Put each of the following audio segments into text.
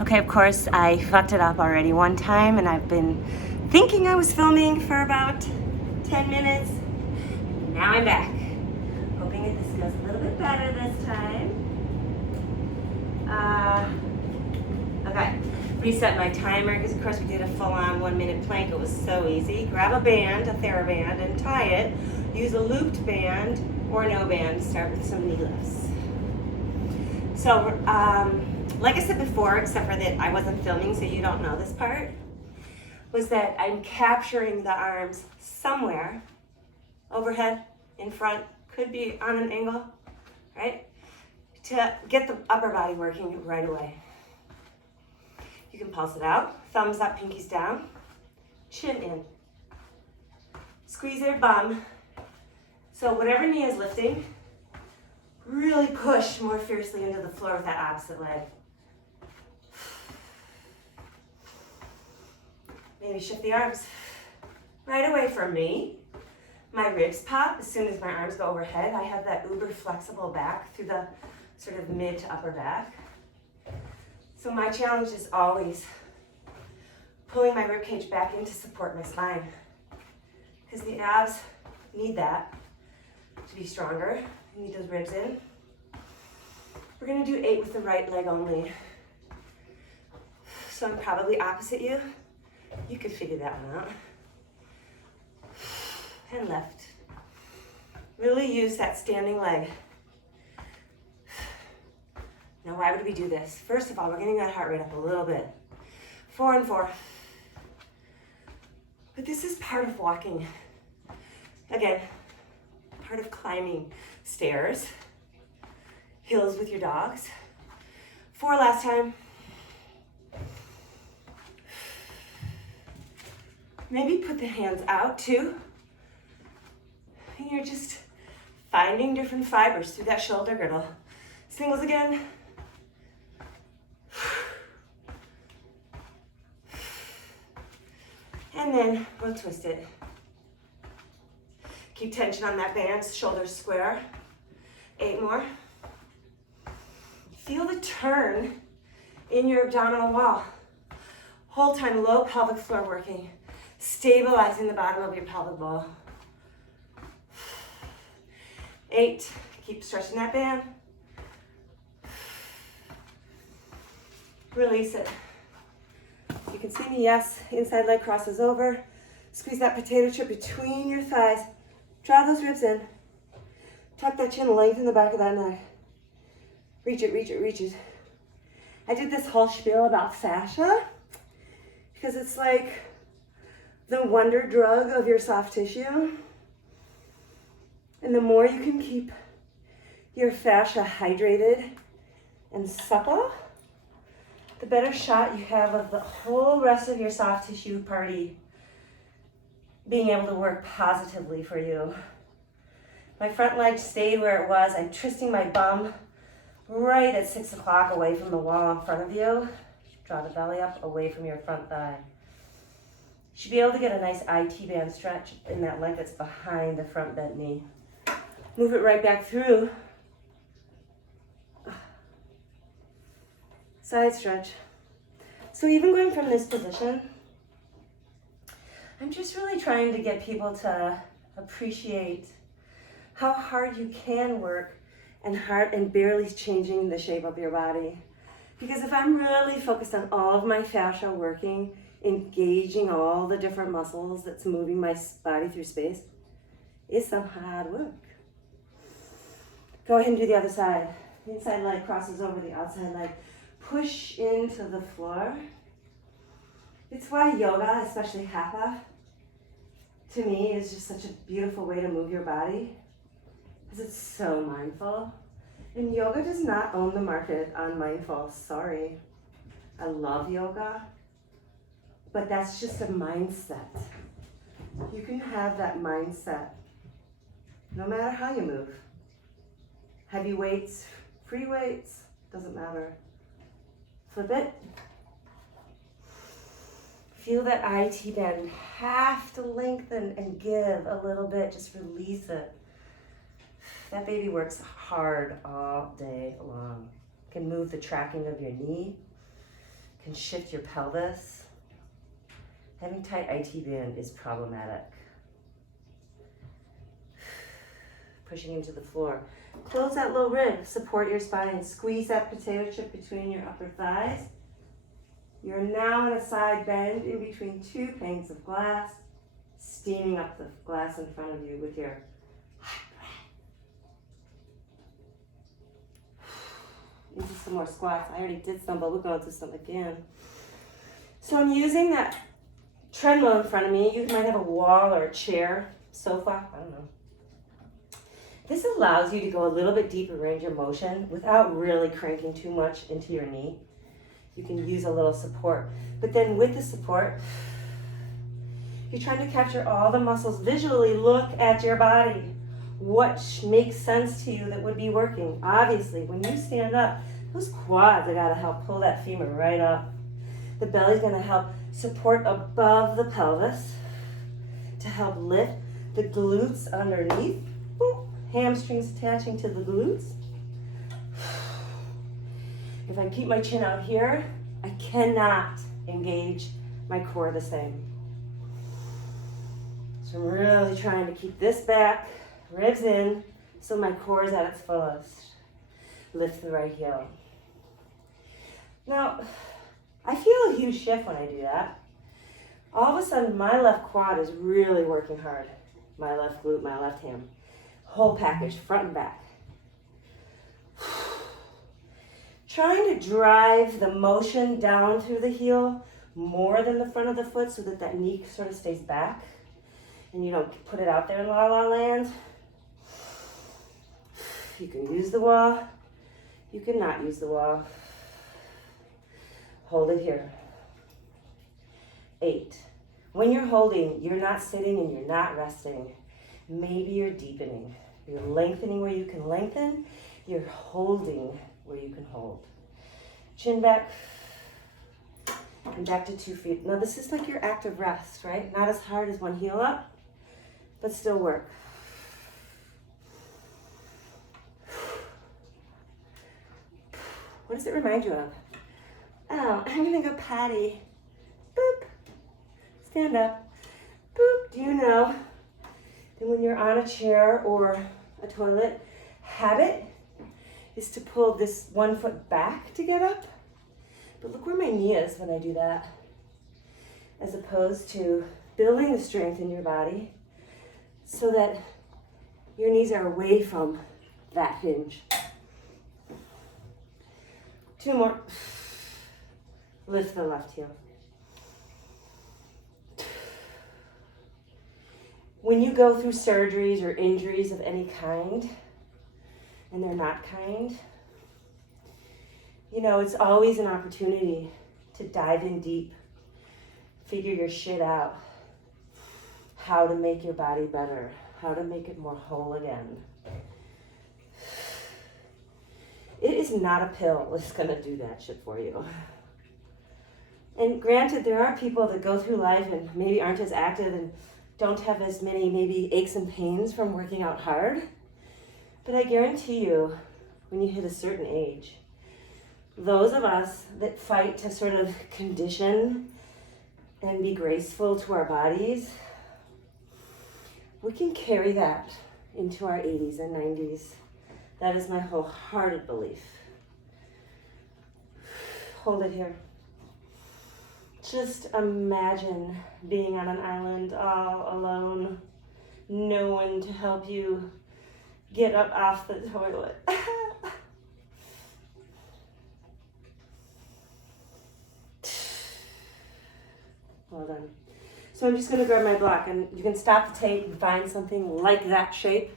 Okay, of course, I fucked it up already one time, and I've been thinking I was filming for about 10 minutes. Now I'm back. Hoping that this goes a little bit better this time. Okay, reset my timer, because of course we did a full-on 1-minute plank. It was so easy. Grab a band, a TheraBand, and tie it. Use a looped band or no band. Start with some knee lifts. So, like I said before, except for that I wasn't filming, so you don't know this part, was that I'm capturing the arms somewhere, overhead, in front, could be on an angle, right? To get the upper body working right away. You can pulse it out, thumbs up, pinkies down, chin in. Squeeze your bum. So whatever knee is lifting, really push more fiercely into the floor with that opposite leg. Maybe shift the arms right away from me. My ribs pop as soon as my arms go overhead. I have that uber flexible back through the sort of mid to upper back. So my challenge is always pulling my rib cage back in to support my spine, because the abs need that to be stronger. You need those ribs in. We're gonna do 8 with the right leg only. So I'm probably opposite you. You could figure that one out. And left. Really use that standing leg. Now, why would we do this? First of all, we're getting that heart rate up a little bit. 4 and 4. But this is part of walking. Again, part of climbing stairs, hills with your dogs. 4 last time. Maybe put the hands out too. And you're just finding different fibers through that shoulder girdle. Singles again. And then we'll twist it. Keep tension on that band, shoulders square. 8 more. Feel the turn in your abdominal wall. Whole time, low pelvic floor working. Stabilizing the bottom of your pelvic bowl. 8, keep stretching that band. Release it. You can see me, yes, inside leg crosses over. Squeeze that potato chip between your thighs. Draw those ribs in. Tuck that chin, lengthen the back of that neck. Reach it, reach it, reach it. I did this whole spiel about fascia because it's like the wonder drug of your soft tissue. And the more you can keep your fascia hydrated and supple, the better shot you have of the whole rest of your soft tissue party being able to work positively for you. My front leg stayed where it was. I'm twisting my bum right at 6 o'clock away from the wall in front of you. Draw the belly up away from your front thigh. You should be able to get a nice IT band stretch in that leg that's behind the front bent knee. Move it right back through. Side stretch. So even going from this position, I'm just really trying to get people to appreciate how hard you can work and barely changing the shape of your body. Because if I'm really focused on all of my fascia working, engaging all the different muscles that's moving my body through space, it's some hard work. Go ahead and do the other side. The inside leg crosses over the outside leg. Push into the floor. It's why yoga, especially hatha, to me is just such a beautiful way to move your body, because it's so mindful. And yoga does not own the market on mindful, sorry. I love yoga, but that's just a mindset. You can have that mindset no matter how you move. Heavy weights, free weights, doesn't matter. Flip it. Feel that IT band have to lengthen and give a little bit, just release it. That baby works hard all day long. Can move the tracking of your knee, can shift your pelvis. Having tight IT band is problematic. Pushing into the floor. Close that low rib, support your spine, squeeze that potato chip between your upper thighs. You're now in a side bend in between two panes of glass, steaming up the glass in front of you with your hot breath. Into some more squats. I already did some, but we'll go into some again. So I'm using that treadmill in front of me. You might have a wall or a chair, sofa, I don't know. This allows you to go a little bit deeper range of motion without really cranking too much into your knee. You can use a little support. But then with the support, you're trying to capture all the muscles. Visually look at your body. What makes sense to you that would be working? Obviously, when you stand up, those quads are gotta help pull that femur right up. The belly's gonna help support above the pelvis to help lift the glutes underneath. Hamstrings attaching to the glutes. If I keep my chin out here, I cannot engage my core the same. So I'm really trying to keep this back, ribs in, so my core is at its fullest. Lift the right heel. Now, I feel a huge shift when I do that. All of a sudden, my left quad is really working hard. My left glute, my left ham. Whole package, front and back. Trying to drive the motion down through the heel more than the front of the foot so that that knee sort of stays back and you don't put it out there in la la land. You can use the wall. You can not use the wall. Hold it here. 8. When you're holding, you're not sitting and you're not resting. Maybe you're deepening. You're lengthening where you can lengthen. You're holding where you can hold. Chin back. And back to 2 feet. Now this is like your active rest, right? Not as hard as one heel up, but still work. What does it remind you of? Oh, I'm gonna go potty. Boop. Stand up. Boop. Do you know that when you're on a chair or a toilet, habit is to pull this one foot back to get up? But look where my knee is when I do that, as opposed to building the strength in your body so that your knees are away from that hinge. 2 more. Lift the left heel. When you go through surgeries or injuries of any kind, and they're not kind, you know, it's always an opportunity to dive in deep, figure your shit out, how to make your body better, how to make it more whole again. It is not a pill that's gonna do that shit for you. And granted, there are people that go through life and maybe aren't as active and don't have as many maybe aches and pains from working out hard. But I guarantee you, when you hit a certain age, those of us that fight to sort of condition and be graceful to our bodies, we can carry that into our 80s and 90s. That is my wholehearted belief. Hold it here. Just imagine being on an island all alone, no one to help you get up off the toilet. Well done. So I'm just gonna grab my block, and you can stop the tape and find something like that shape.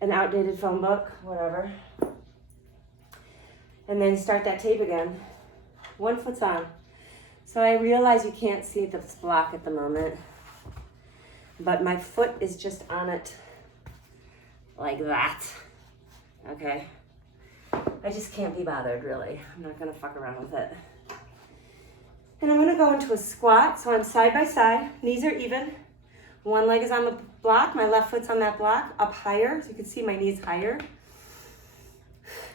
An outdated phone book, whatever. And then start that tape again. 1 foot's on. So I realize you can't see this block at the moment, but my foot is just on it like that, okay? I just can't be bothered, really. I'm not gonna fuck around with it. And I'm gonna go into a squat, so I'm side by side, knees are even. One leg is on the block, my left foot's on that block, up higher, so you can see my knees higher.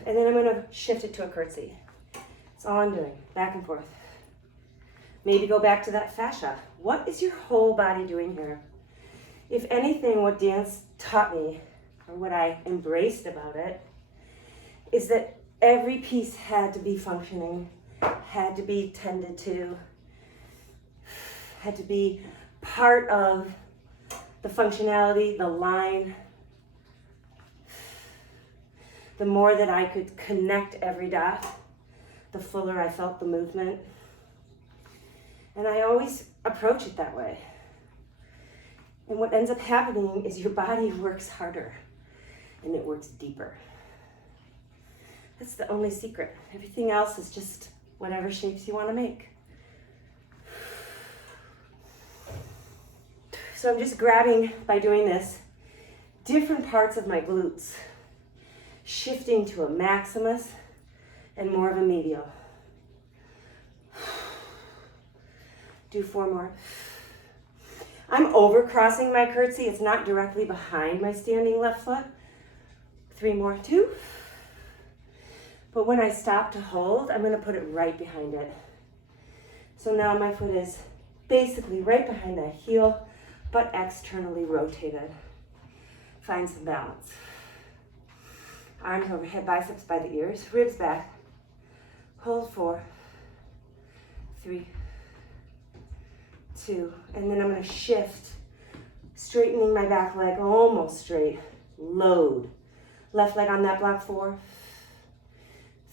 And then I'm gonna shift it to a curtsy. That's all I'm doing, back and forth. Maybe go back to that fascia. What is your whole body doing here? If anything, what dance taught me, or what I embraced about it, is that every piece had to be functioning, had to be tended to, had to be part of the functionality, the line. The more that I could connect every dot, the fuller I felt the movement. And I always approach it that way. And what ends up happening is your body works harder and it works deeper. That's the only secret. Everything else is just whatever shapes you want to make. So I'm just grabbing, by doing this, different parts of my glutes, shifting to a maximus and more of a medial. Do 4 more. I'm overcrossing my curtsy. It's not directly behind my standing left foot. 3 more, 2. But when I stop to hold, I'm gonna put it right behind it. So now my foot is basically right behind that heel, but externally rotated. Find some balance. Arms overhead, biceps by the ears, ribs back. Hold 4, 3, 2, and then I'm gonna shift, straightening my back leg almost straight. Load. Left leg on that block, 4,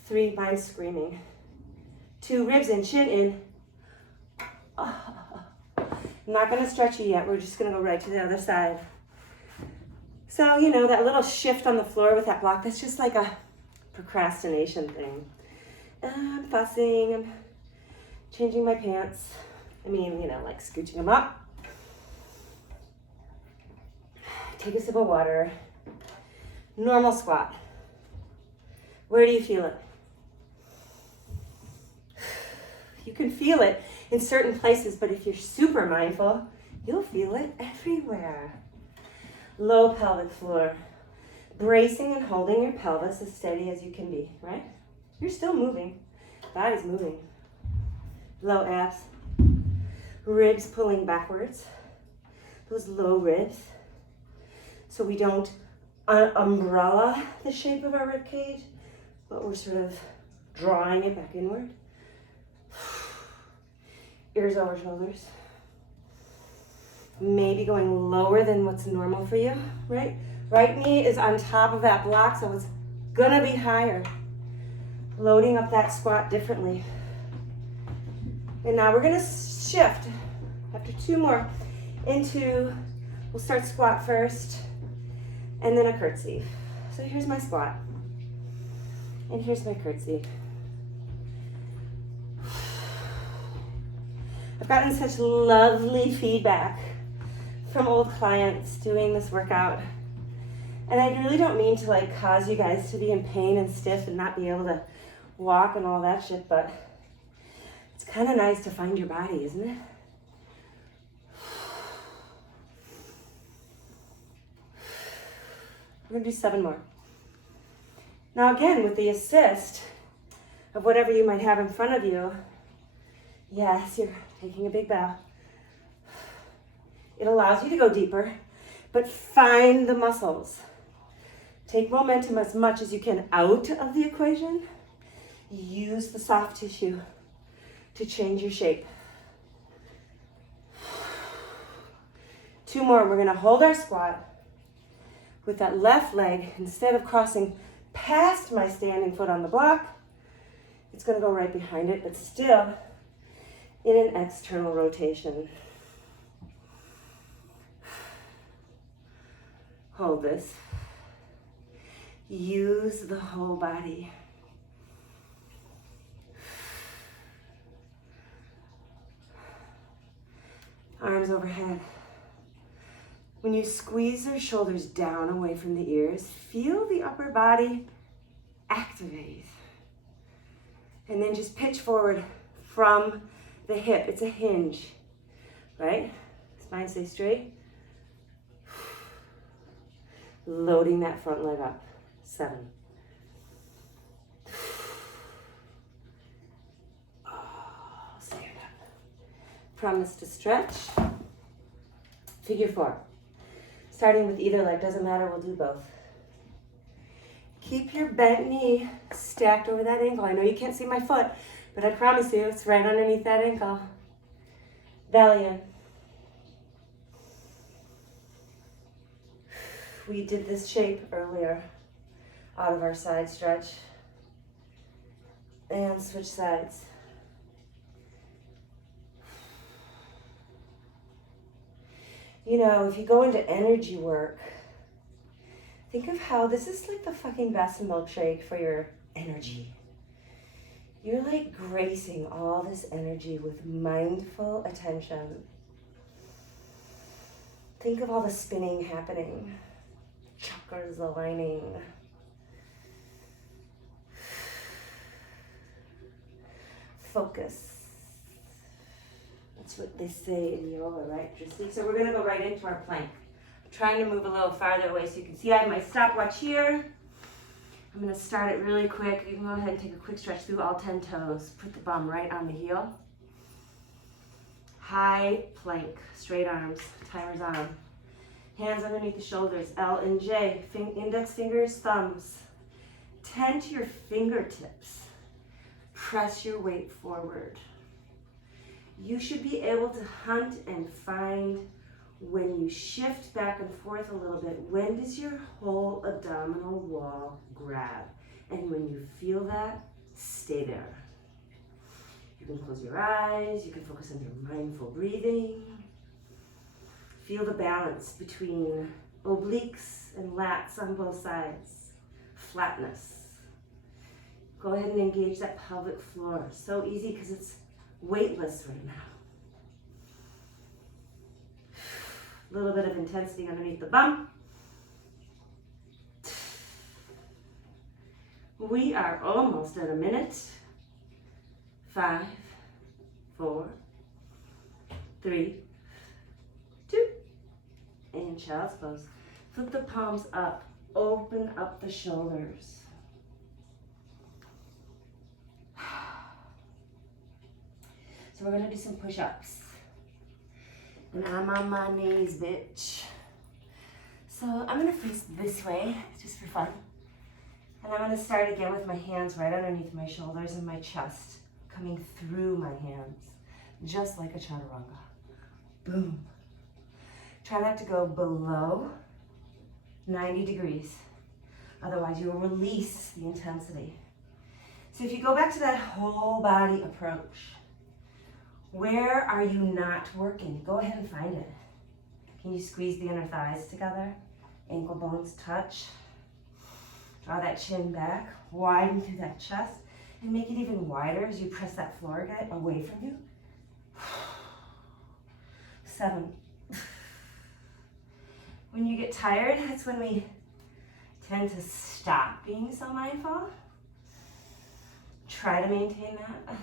3, mine's screaming. 2, ribs in, chin in. I'm not gonna stretch you yet, we're just gonna go right to the other side. So, you know, that little shift on the floor with that block, that's just like a procrastination thing. I'm fussing, I'm changing my pants. I mean, you know, like scooching them up. Take a sip of water. Normal squat. Where do you feel it? You can feel it in certain places, but if you're super mindful, you'll feel it everywhere. Low pelvic floor. Bracing and holding your pelvis as steady as you can be, right? You're still moving. Body's moving. Low abs. Ribs pulling backwards. Those low ribs. So we don't umbrella the shape of our rib cage, but we're sort of drawing it back inward. Ears over shoulders. Maybe going lower than what's normal for you, right? Right knee is on top of that block, so it's gonna be higher. Loading up that squat differently. And now we're gonna shift, after 2 more, into, we'll start squat first, and then a curtsy. So here's my squat, and here's my curtsy. I've gotten such lovely feedback from old clients doing this workout. And I really don't mean to like cause you guys to be in pain and stiff and not be able to walk and all that shit, but it's kind of nice to find your body, isn't it? We're gonna do 7 more. Now again, with the assist of whatever you might have in front of you, yes, you're taking a big bow. It allows you to go deeper, but find the muscles. Take momentum as much as you can out of the equation. Use the soft tissue to change your shape. 2 more, we're gonna hold our squat with that left leg, instead of crossing past my standing foot on the block, it's gonna go right behind it, but still in an external rotation. Hold this. Use the whole body. Arms overhead. When you squeeze your shoulders down away from the ears, feel the upper body activate. And then just pitch forward from the hip. It's a hinge, right? Spine stay straight. Loading that front leg up. 7, promise to stretch. Figure 4. Starting with either leg, doesn't matter, we'll do both. Keep your bent knee stacked over that ankle. I know you can't see my foot, but I promise you it's right underneath that ankle. Belly in. We did this shape earlier out of our side stretch. And switch sides. You know, if you go into energy work, think of how this is like the fucking best milkshake for your energy. You're like gracing all this energy with mindful attention. Think of all the spinning happening, chakras aligning. Focus. That's what they say in yoga, right? So we're gonna go right into our plank. I'm trying to move a little farther away so you can see I have my stopwatch here. I'm gonna start it really quick. You can go ahead and take a quick stretch through all 10 toes. Put the bum right on the heel. High plank, straight arms, timers on. Hands underneath the shoulders, L and J, index fingers, thumbs. Tend to your fingertips. Press your weight forward. You should be able to hunt and find when you shift back and forth a little bit. When does your whole abdominal wall grab? And when you feel that, stay there. You can close your eyes. You can focus on your mindful breathing. Feel the balance between obliques and lats on both sides. Flatness. Go ahead and engage that pelvic floor. So easy because it's weightless right now. A little bit of intensity underneath the bum. We are almost at a minute. 5, 4, 3, 2, and child's pose. Flip the palms up. Open up the shoulders. So we're gonna do some push-ups. And I'm on my knees, bitch. So I'm gonna face this way, just for fun. And I'm gonna start again with my hands right underneath my shoulders and my chest, coming through my hands, just like a chaturanga. Boom. Try not to go below 90 degrees. Otherwise you will release the intensity. So if you go back to that whole body approach, where are you not working? Go ahead and find it. Can you squeeze the inner thighs together? Ankle bones touch. Draw that chin back. Widen through that chest. And make it even wider as you press that floor guide away from you. 7. When you get tired, that's when we tend to stop being so mindful. Try to maintain that.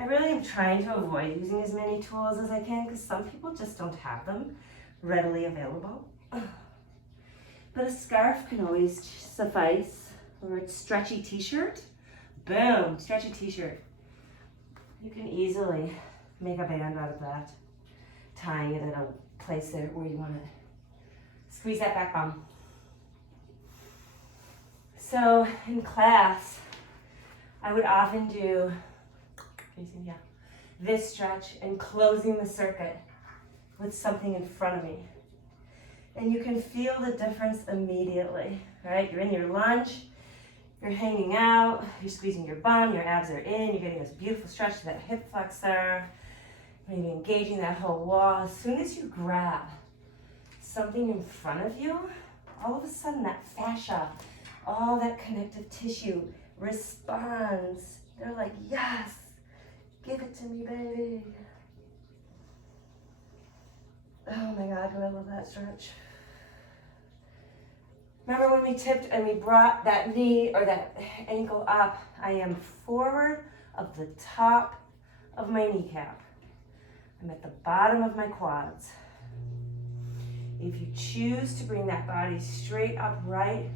I really am trying to avoid using as many tools as I can because some people just don't have them readily available. But a scarf can always suffice, or a stretchy t-shirt. Boom, stretchy t-shirt. You can easily make a band out of that, tying it in a place there where you want it. Squeeze that back bum. So in class, I would often do this stretch and closing the circuit with something in front of me. And you can feel the difference immediately, right? You're in your lunge, you're hanging out, you're squeezing your bum, your abs are in, you're getting this beautiful stretch to that hip flexor, maybe engaging that whole wall. As soon as you grab something in front of you, all of a sudden that fascia, all that connective tissue responds. They're like, yes, give it to me, baby. Oh my God, do I love that stretch. Remember when we tipped and we brought that knee or that ankle up, I am forward of the top of my kneecap. I'm at the bottom of my quads. If you choose to bring that body straight upright,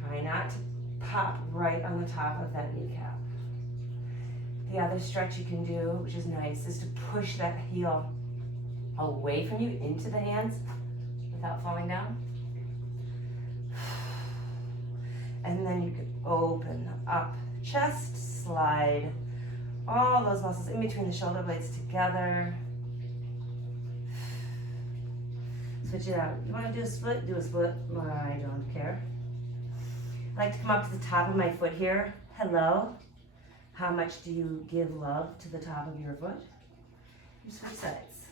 try not to pop right on the top of that kneecap. The other stretch you can do, which is nice, is to push that heel away from you into the hands without falling down. And then you can open up, chest, slide all those muscles in between the shoulder blades together. Switch it out. You want to do a split? Do a split. I don't care. I like to come up to the top of my foot here. Hello. How much do you give love to the top of your foot? You switch sides.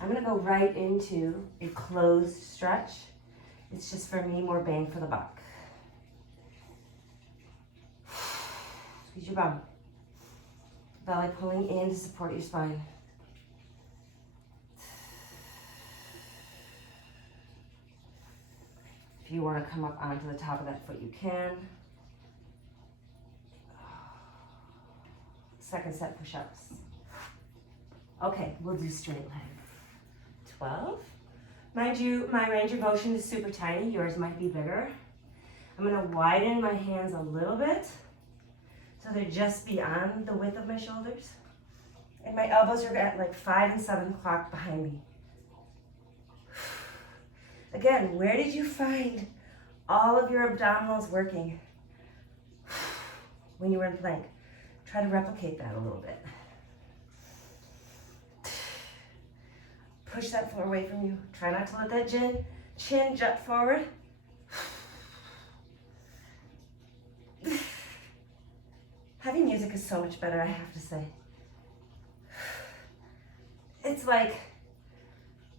I'm going to go right into a closed stretch. It's just for me more bang for the buck. Squeeze your bum. Belly pulling in to support your spine. If you want to come up onto the top of that foot, you can. Second set push-ups. Okay, we'll do straight leg. 12. Mind you, my range of motion is super tiny. Yours might be bigger. I'm going to widen my hands a little bit so they're just beyond the width of my shoulders. And my elbows are at like 5 and 7 o'clock behind me. Again, where did you find all of your abdominals working when you were in plank? Try to replicate that a little bit. Push that floor away from you. Try not to let that chin jut forward. Having music is so much better, I have to say. It's like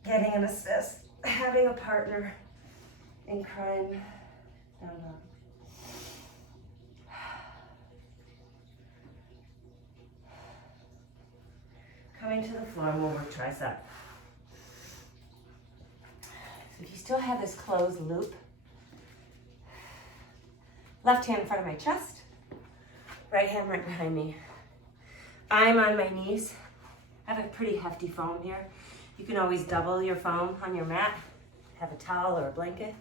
getting an assist, having a partner in crime. Down, down. Coming to the floor, and we'll work tricep. So if you still have this closed loop, left hand in front of my chest, right hand right behind me. I'm on my knees. I have a pretty hefty foam here. You can always double your foam on your mat. Have a towel or a blanket.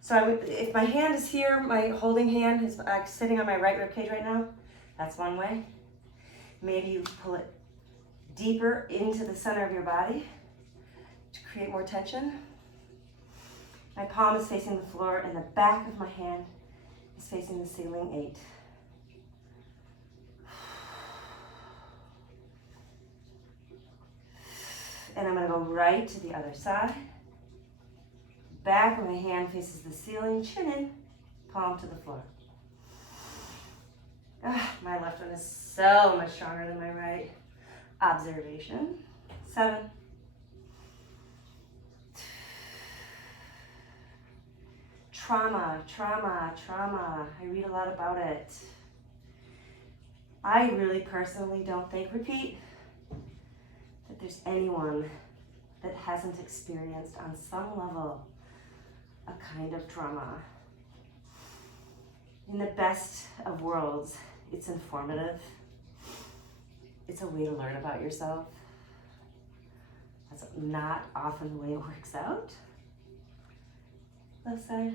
So if my hand is here, my holding hand is sitting on my right rib cage right now. That's one way. Maybe you pull it deeper into the center of your body to create more tension. My palm is facing the floor and the back of my hand is facing the ceiling 8. And I'm going to go right to the other side. Back of my hand faces the ceiling, chin in, palm to the floor. My left one is so much stronger than my right. Observation. 7. Trauma, trauma, trauma. I read a lot about it. I really personally don't think, repeat, that there's anyone that hasn't experienced on some level a kind of trauma. In the best of worlds, it's informative. It's a way to learn about yourself. That's not often the way it works out. Left side.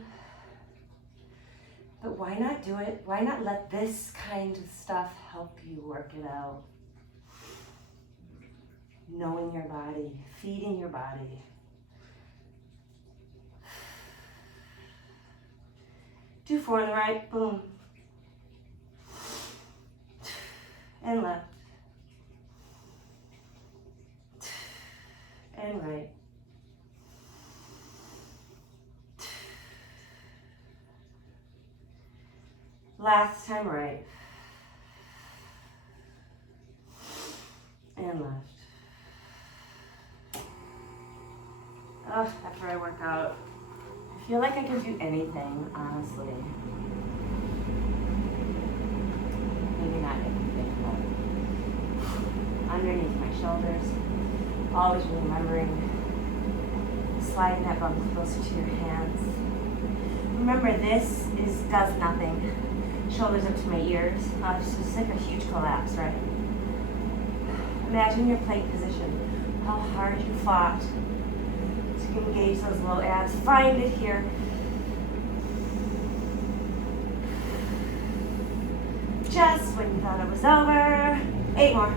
But why not do it? Why not let this kind of stuff help you work it out? Knowing your body, feeding your body. Do 4 on the right, boom. And left. And right. Last time right. And left. Oh, after I work out, I feel like I can do anything, honestly. Maybe not everything, but underneath my shoulders, always remembering sliding that bum closer to your hands. Remember, this does nothing. Shoulders up to my ears. It's just like a huge collapse, right? Imagine your plank position. how hard you fought to engage those low abs. Find it here. Just when you thought it was over. 8 more.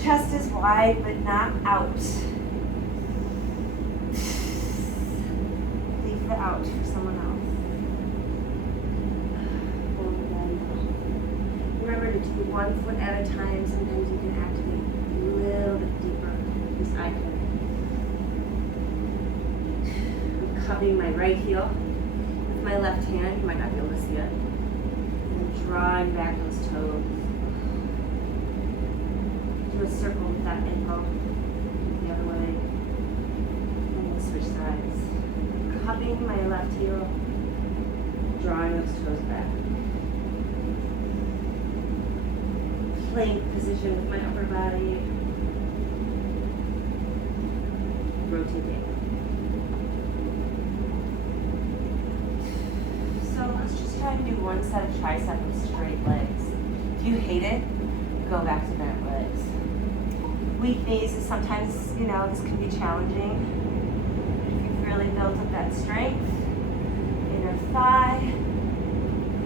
Chest is wide, but not out. Leave the out for someone else. Remember to do 1 foot at a time. Sometimes you can activate a little bit deeper. At least I can. I'm cupping my right heel with my left hand. You might not be able to see it. And drawing back those toes. Do a circle with that ankle, the other way, and we'll switch sides. Cupping my left heel, drawing those toes back. Plank position with my upper body. Rotating. So let's just try to do 1 set of tricep with straight legs. If you hate it, go back to bent legs. Weak knees is sometimes, this can be challenging. If you've really built up that strength, inner thigh,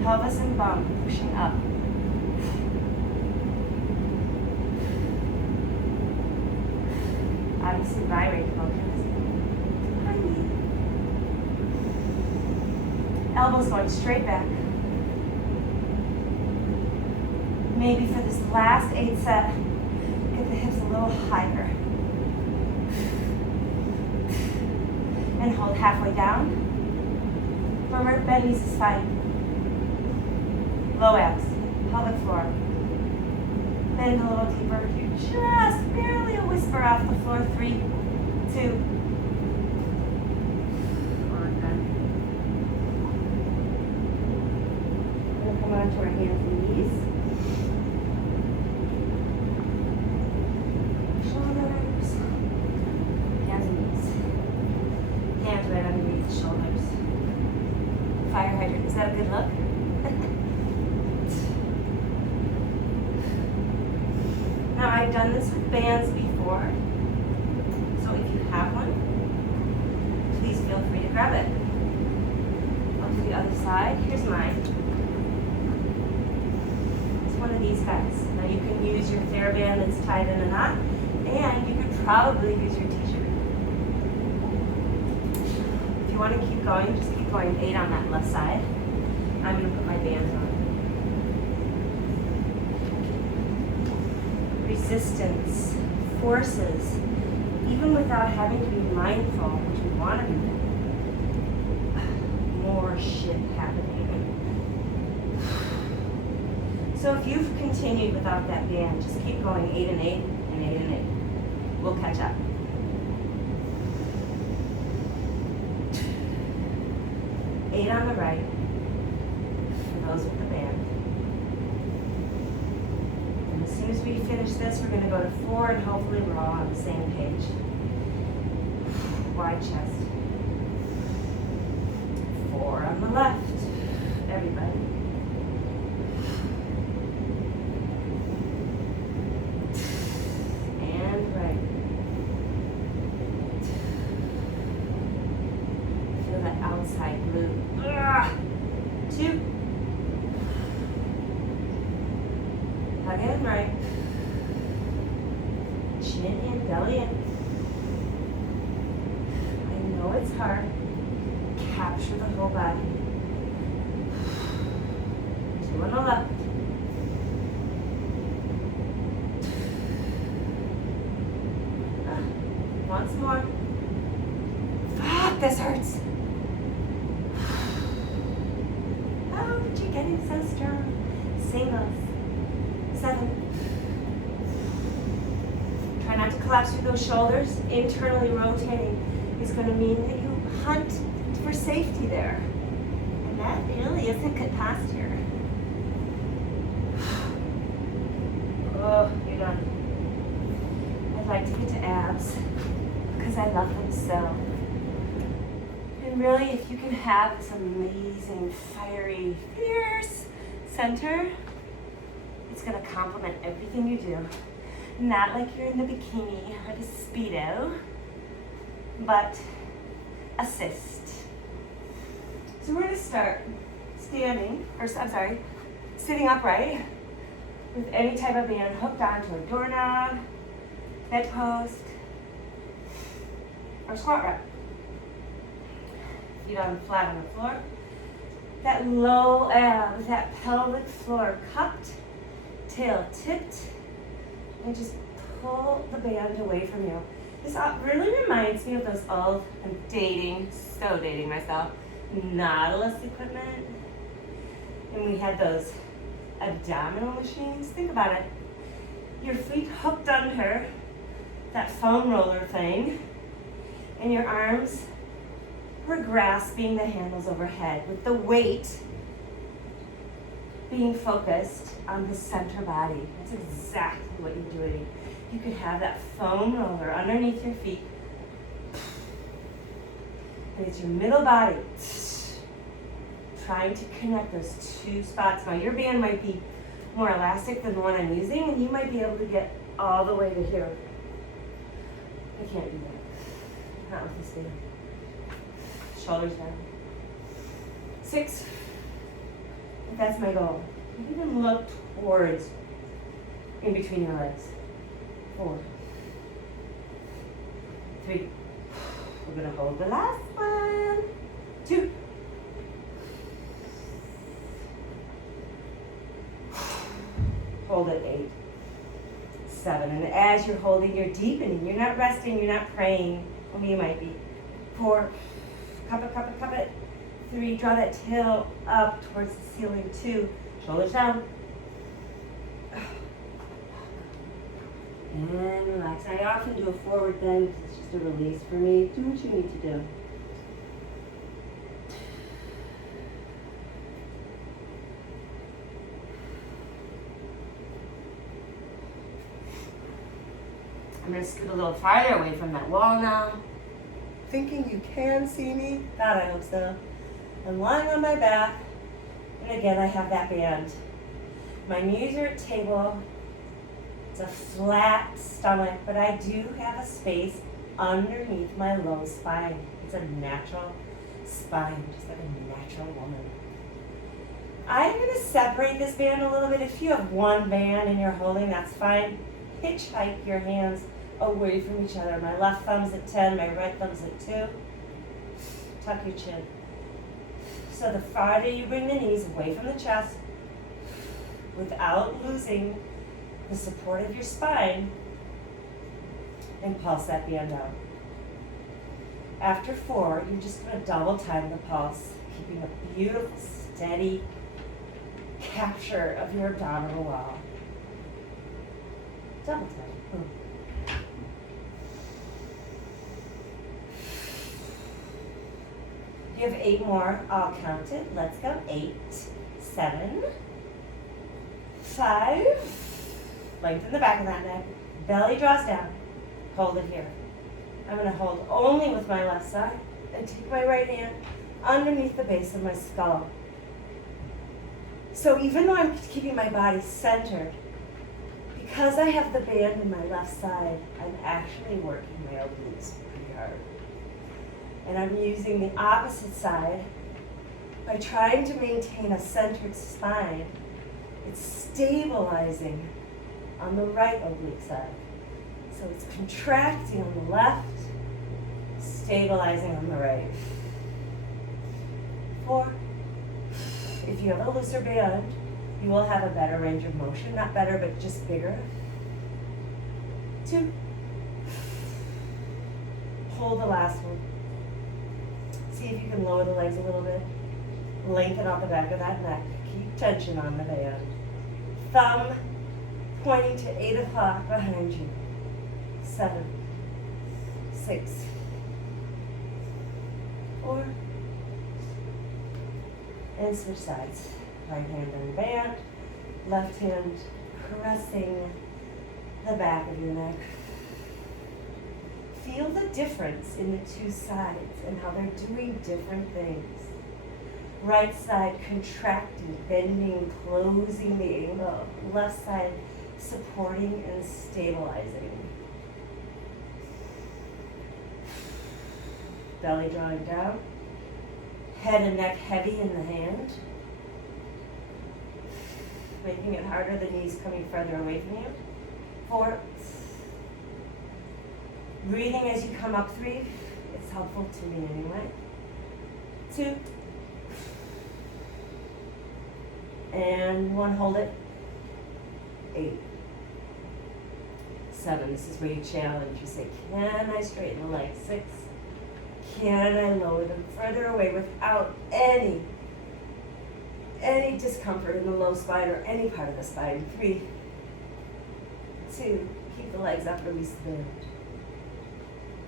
pelvis and bum, pushing up. Obviously, my range of motion is tiny. Elbows going straight back. Maybe for this last 8 set, get the hips a little higher. And hold halfway down. Remember, bend knees is fine. Low abs, pelvic floor. Bend a little deeper. You just barely a whisper off the floor. 3, 2. We're done. We'll come on to our hands and knees. Shoulders. Hands and knees. Hands right underneath the shoulders. Fire hydrant. Is that a good look? Now, I've done this with bands before, so if you have one, please feel free to grab it. I'll do the other side. Here's mine. It's one of these guys. Now, you can use your TheraBand that's tied in a knot, and you could probably use your t-shirt. If you want to keep going, just keep going. 8 on that left side. I'm going to put my bands on. Resistance, forces, even without having to be mindful, which we want to be, more shit happening. So if you've continued without that band, just keep going 8 and 8 and 8 and 8. We'll catch up. Eight on the right, for those with the band. As soon as we finish this, we're going to go to 4, and hopefully we're all on the same page. Wide chest. 4 on the left. Everybody. And right. Feel that outside glute. 2. Hug in right. Chin in, belly in. I know it's hard. Capture the whole body. 2 on the left. Once more. Fuck, this hurts. Oh, but you're getting so strong. Singles. 7. Try not to collapse through those shoulders. Internally rotating is going to mean that you hunt for safety there. And that really isn't good posture. Oh, you're done. I'd like to get to abs because I love them so. And really, if you can have this amazing, fiery, fierce center, it's going to complement everything you do. Not like you're in the bikini or the Speedo, but assist. So we're gonna start sitting upright with any type of band hooked onto a doorknob, bedpost, or squat rack. Feet on flat on the floor. That low abs, that pelvic floor cupped, tail tipped, and just pull the band away from you. This really reminds me of those old, I'm dating myself, Nautilus equipment. And we had those abdominal machines. Think about it. Your feet hooked under that foam roller thing, and your arms were grasping the handles overhead with the weight being focused on the center body. That's exactly what you're doing. You could have that foam roller underneath your feet, and it's your middle body trying to connect those two spots. Now your band might be more elastic than the one I'm using, and you might be able to get all the way to here. I can't do that. Not with this band. Shoulders down. 6. That's my goal. You can look towards in between your legs. 4. 3. We're gonna hold the last one. 2. Hold it. 8. 7. And as you're holding, you're deepening. You're not resting. You're not praying. Well, you might be. 4. Cup it, cup it, cup it. 3. Draw that tail up towards the ceiling. 2. Shoulders down. And relax. I often do a forward bend because it's just a release for me. Do what you need to do. I'm going to scoot a little farther away from that wall now. Thinking you can see me. God, I hope so. I'm lying on my back. And again, I have that band. My knees are at table. It's a flat stomach, but I do have a space underneath my low spine. It's a natural spine, just like a natural woman. I'm going to separate this band a little bit. If you have one band and you're holding, that's fine. Hitchhike your hands away from each other. My left thumb's at 10, my right thumb's at 2. Tuck your chin. So the farther you bring the knees away from the chest, without losing the support of your spine, and pulse that band out. After 4, you're just going to double time the pulse, keeping a beautiful, steady capture of your abdominal wall. Double time. You have 8 more. I'll count it. Let's go. 8, 7, 5. Lengthen the back of that neck. Belly draws down. Hold it here. I'm going to hold only with my left side and take my right hand underneath the base of my skull. So even though I'm keeping my body centered, because I have the band in my left side, I'm actually working my obliques pretty hard. And I'm using the opposite side by trying to maintain a centered spine. It's stabilizing on the right oblique side. So it's contracting on the left, stabilizing on the right. 4. If you have a looser band, you will have a better range of motion. Not better, but just bigger. 2. Hold the last one. See if you can lower the legs a little bit. Lengthen out the back of that neck. Keep tension on the band. Thumb pointing to 8 o'clock behind you. 7, 6, 4, and switch sides. Right hand on the band, left hand pressing the back of your neck. Feel the difference in the two sides and how they're doing different things. Right side contracting, bending, closing the angle. Left side supporting and stabilizing. Belly drawing down. Head and neck heavy in the hand. Making it harder, the knees coming further away from you. 4. Breathing as you come up. 3. It's helpful to me anyway. 2. And 1, hold it. 8. 7, this is where you challenge. You say, can I straighten the legs? 6. Can I lower them further away without any discomfort in the low spine or any part of the spine? 3. 2, keep the legs up, release the band.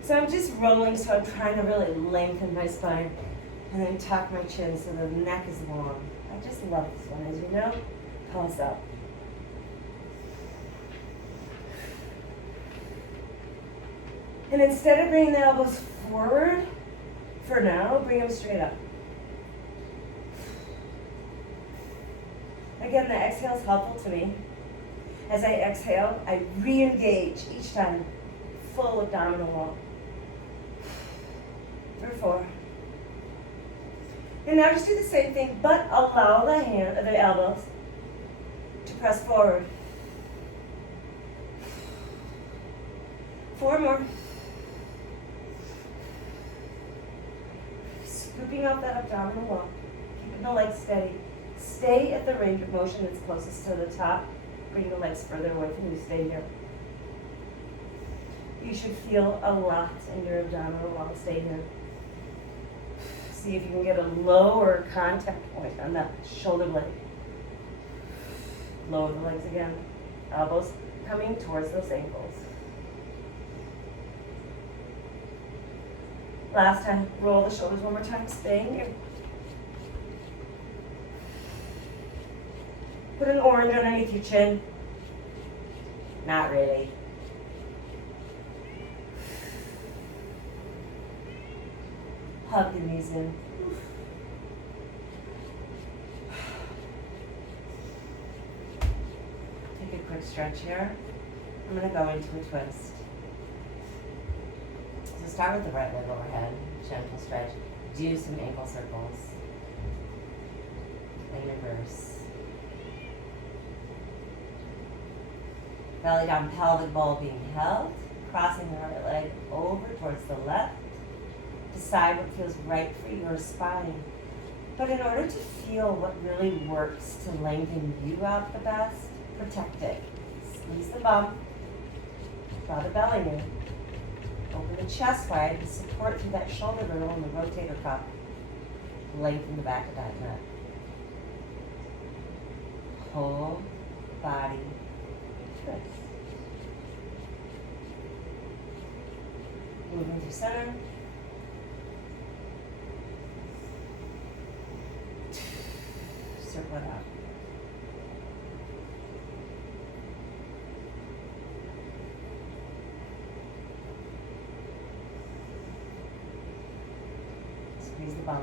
So I'm just rolling, so I'm trying to really lengthen my spine and then tuck my chin so the neck is long. I just love this one, as you know. Pulse up. And instead of bringing the elbows forward, for now, bring them straight up. Again, the exhale is helpful to me. As I exhale, I re-engage each time, full abdominal wall. Through 4. And now just do the same thing, but allow the elbows to press forward. 4 more. Scooping out that abdominal wall, keeping the legs steady. Stay at the range of motion that's closest to the top. Bring the legs further away from you. Stay here. You should feel a lot in your abdominal wall. Stay here. See if you can get a lower contact point on that shoulder blade. Lower the legs again. Elbows coming towards those ankles. Last time, roll the shoulders one more time, staying here. Put an orange underneath your chin. Not really. Hug the knees in. Take a quick stretch here. I'm going to go into a twist. So start with the right leg overhead, gentle stretch. Do some ankle circles. And reverse. Belly down, pelvic bowl being held. Crossing the right leg over towards the left. Decide what feels right for your spine. But in order to feel what really works to lengthen you out the best, protect it. Squeeze the bum. Draw the belly in. Open the chest wide and support through that shoulder girdle and the rotator cuff. Lengthen the back of that neck. Whole body twist. Moving through center. Circle it out. Squeeze the bum.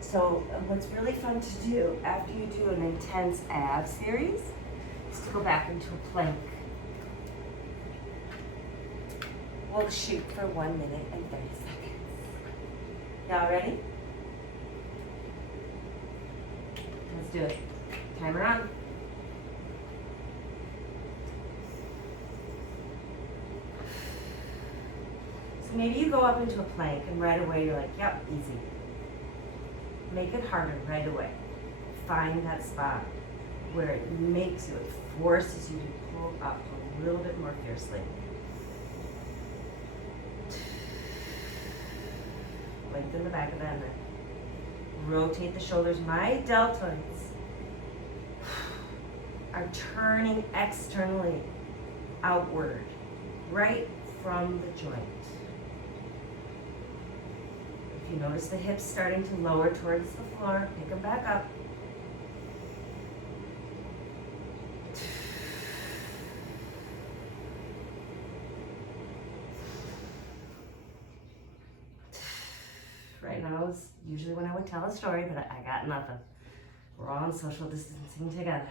So what's really fun to do after you do an intense ab series is to go back into a plank. We'll shoot for 1 minute and 30 seconds. Y'all ready? Let's do it. Timer on. So maybe you go up into a plank and right away you're like, yep, easy. Make it harder right away. Find that spot where it makes you, it forces you to pull up a little bit more fiercely. Lengthen the back of that neck. Rotate the shoulders. My deltoids are turning externally outward, right from the joint. You notice the hips starting to lower towards the floor. Pick them back up. right now is usually when I would tell a story, but I got nothing. We're all on social distancing together.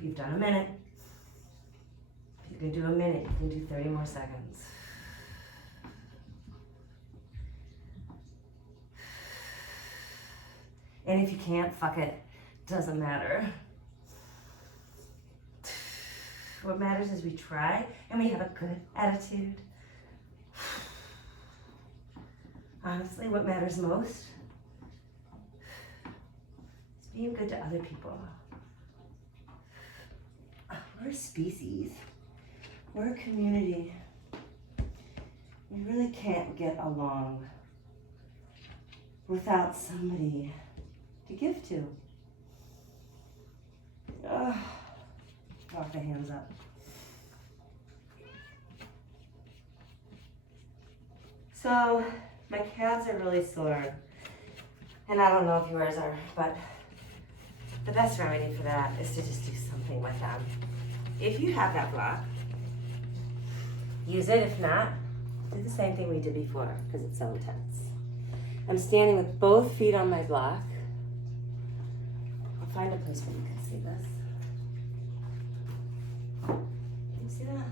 You've done a minute. If you can do a minute, you can do 30 more seconds. And if you can't, fuck it. Doesn't matter. What matters is we try and we have a good attitude. Honestly, what matters most is being good to other people. We're a species. We're a community. We really can't get along without somebody to give to. Walk the hands up. So, my calves are really sore. And I don't know if yours are, but the best remedy for that is to just do something with them. If you have that block, use it. If not, do the same thing we did before, because it's so intense. I'm standing with both feet on my block. I'll find a place where you can see this. Can you see that?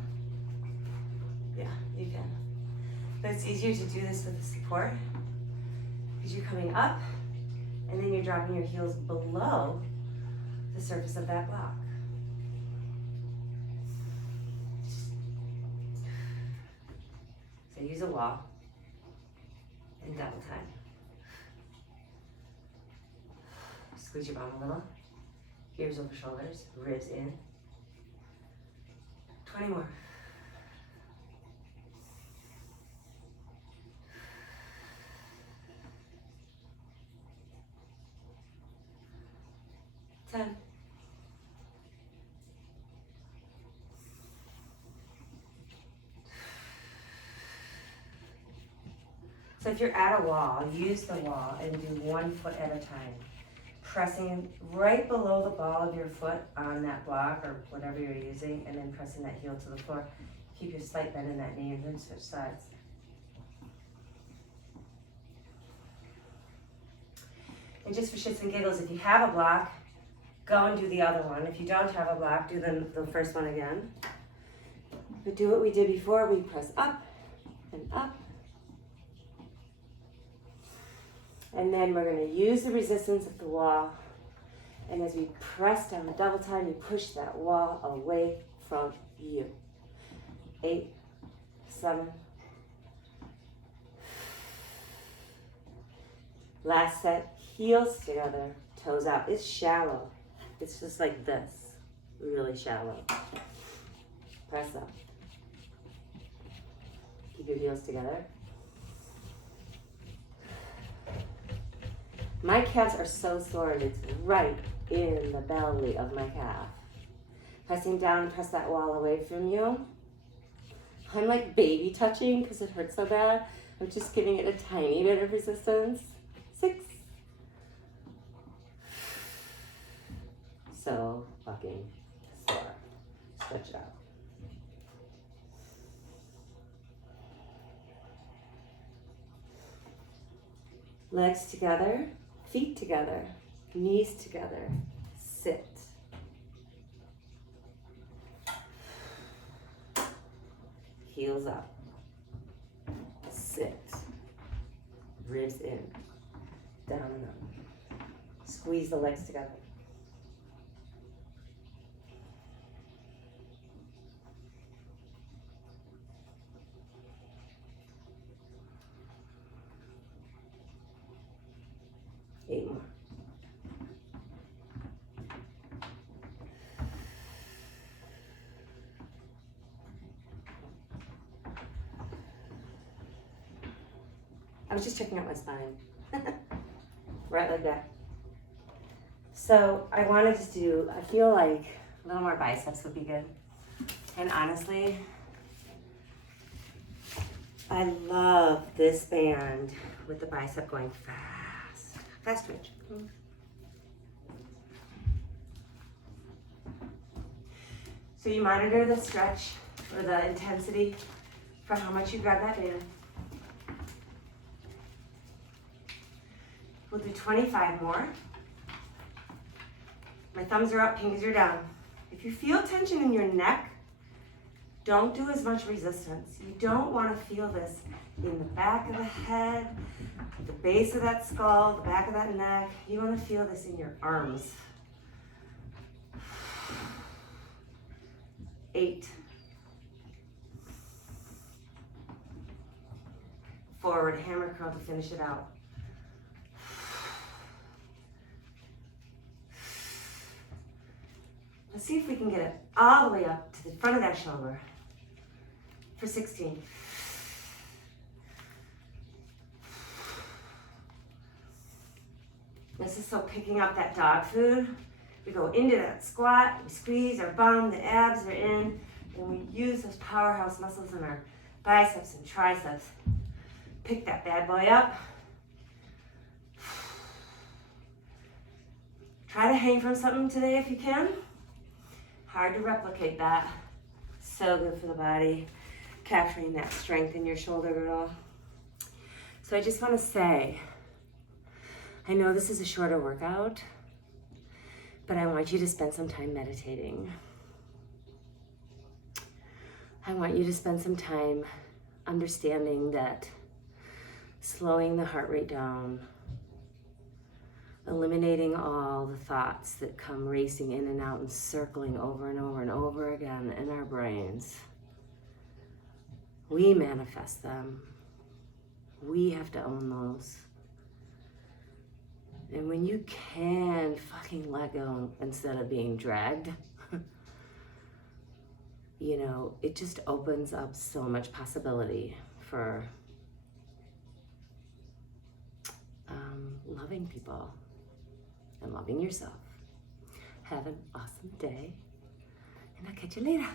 Yeah, you can. But it's easier to do this with the support, because you're coming up, and then you're dropping your heels below the surface of that block. So use a wall and double time. Squeeze your bum a little. Ears over shoulders, ribs in. 20 more. 10. So if you're at a wall, use the wall and do 1 foot at a time. Pressing right below the ball of your foot on that block or whatever you're using, and then pressing that heel to the floor. Keep your slight bend in that knee and then switch sides. And just for shits and giggles, if you have a block, go and do the other one. If you don't have a block, do the first one again. But do what we did before. We press up and up. And then we're going to use the resistance of the wall. And as we press down the double time, you push that wall away from you. 8, 7. Last set, heels together, toes out. It's shallow. It's just like this, really shallow. Press up. Keep your heels together. My calves are so sore, and it's right in the belly of my calf. Pressing down, press that wall away from you. I'm like baby touching because it hurts so bad. I'm just giving it a tiny bit of resistance. 6. So fucking sore. Stretch it out. Legs together, feet together, knees together. Sit. Heels up. Sit. Ribs in. Down and up. Squeeze the legs together. Eight more. I was just checking out my spine. Right like that. So I wanted to do, I feel like a little more biceps would be good. And honestly, I love this band with the bicep going fast. Fast twitch. So you monitor the stretch or the intensity for how much you grab that band. We'll do 25 more. My thumbs are up, fingers are down. If you feel tension in your neck, don't do as much resistance. You don't want to feel this in the back of the head, the base of that skull, the back of that neck. You want to feel this in your arms. 8. Forward hammer curl to finish it out. Let's see if we can get it all the way up to the front of that shoulder for 16. This is so picking up that dog food. We go into that squat, we squeeze our bum, the abs are in, and we use those powerhouse muscles in our biceps and triceps. Pick that bad boy up. Try to hang from something today if you can. Hard to replicate that. So good for the body. Capturing that strength in your shoulder girdle. So I just want to say, I know this is a shorter workout, but I want you to spend some time meditating. I want you to spend some time understanding that slowing the heart rate down, eliminating all the thoughts that come racing in and out and circling over and over and over again in our brains. We manifest them. We have to own those. And when you can fucking let go instead of being dragged, you know, it just opens up so much possibility for loving people and loving yourself. Have an awesome day, and I'll catch you later.